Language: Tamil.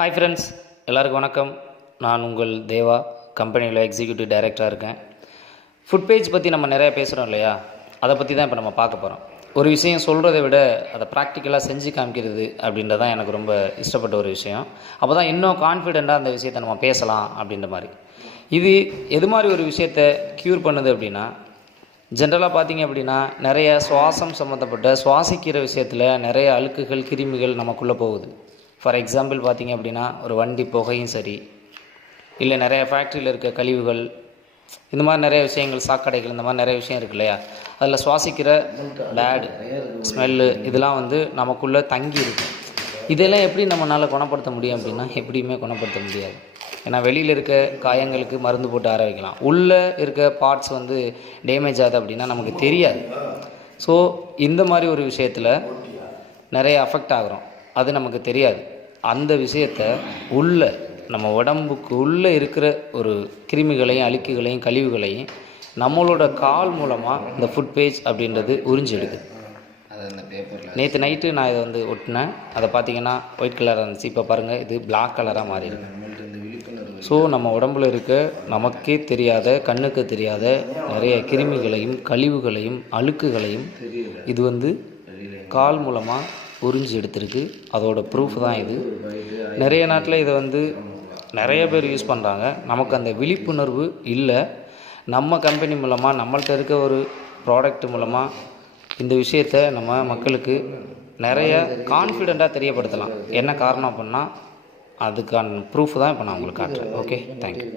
ஹாய் ஃப்ரெண்ட்ஸ், எல்லாருக்கும் வணக்கம். நான் உங்கள் தேவா, கம்பெனியில் எக்ஸிக்யூட்டிவ் டைரக்டராக இருக்கேன். ஃபுட் பேஜ் பற்றி நம்ம நிறையா பேசுகிறோம் இல்லையா, அதை பற்றி தான் இப்போ நம்ம பார்க்க போகிறோம். ஒரு விஷயம் சொல்கிறத விட அதை ப்ராக்டிக்கலாக செஞ்சு காமிக்கிறது அப்படின்றது தான் எனக்கு ரொம்ப இஷ்டப்பட்ட ஒரு விஷயம். அப்போ தான் இன்னும் கான்ஃபிடெண்ட்டாக அந்த விஷயத்தை நம்ம பேசலாம் அப்படின்ற மாதிரி. இது எது மாதிரி ஒரு விஷயத்தை க்யூர் பண்ணுது அப்படின்னா, ஜென்ரலாக பார்த்திங்க அப்படின்னா நிறைய சுவாசம் சம்மந்தப்பட்ட சுவாசிக்கிற விஷயத்தில் நிறைய அழுக்குகள் கிருமிகள் நமக்குள்ளே போகுது. ஃபார் எக்ஸாம்பிள் பார்த்திங்க அப்படின்னா ஒரு வண்டி புகையும் சரி, இல்லை நிறைய ஃபேக்ட்ரியில் இருக்க கழிவுகள், இந்த மாதிரி நிறைய விஷயங்கள், சாக்கடைகள், இந்த மாதிரி நிறைய விஷயம் இருக்குது இல்லையா, அதில் சுவாசிக்கிற பேட் ஸ்மெல்லு இதெல்லாம் நமக்குள்ளே தங்கி இருக்கு. இதெல்லாம் எப்படி நம்மளால் குணப்படுத்த முடியும் அப்படின்னா எப்படியுமே குணப்படுத்த முடியாது. ஏன்னா வெளியில் இருக்க காயங்களுக்கு மருந்து போட்டு ஆர வைக்கலாம், உள்ளே இருக்க பார்ட்ஸ் டேமேஜ் ஆகுது அப்படின்னா நமக்கு தெரியாது. ஸோ இந்த மாதிரி ஒரு விஷயத்தில் நிறைய அஃபெக்ட் ஆகிறோம், அது நமக்கு தெரியாது. அந்த விஷயத்தை நம்ம உடம்புக்கு உள்ளே இருக்கிற ஒரு கிருமிகளையும் அழுக்குகளையும் கழிவுகளையும் நம்மளோட கால் மூலமாக இந்த ஃபுட் பேஜ் அப்படின்றது உறிஞ்சி எடுக்குது. நேற்று நைட்டு நான் இதை ஒட்டினேன். அதை பார்த்திங்கன்னா ஒயிட் கலராக இருந்துச்சு, இப்போ பாருங்கள் இது பிளாக் கலராக மாறிடுது. ஸோ நம்ம உடம்புல இருக்க நமக்கே தெரியாத, கண்ணுக்கு தெரியாத நிறைய கிருமிகளையும் கழிவுகளையும் அழுக்குகளையும் இது கால் மூலமாக உறிஞ்சி எடுத்திருக்கு. அதோட ப்ரூஃப் தான் இது. நிறைய நாட்டில் இதை நிறைய பேர் யூஸ் பண்ணுறாங்க. நமக்கு அந்த விழிப்புணர்வு இல்லை. நம்ம கம்பெனி மூலமாக நம்மள்கிட்ட இருக்க ஒரு ப்ராடக்ட் மூலமாக இந்த விஷயத்தை நம்ம மக்களுக்கு நிறைய கான்ஃபிடெண்ட்டாக தெரியப்படுத்தலாம். என்ன காரணம் அப்படின்னா அதுக்கான ப்ரூஃப் தான் இப்போ நான் உங்களுக்கு காட்டுறேன். Okay, thank you.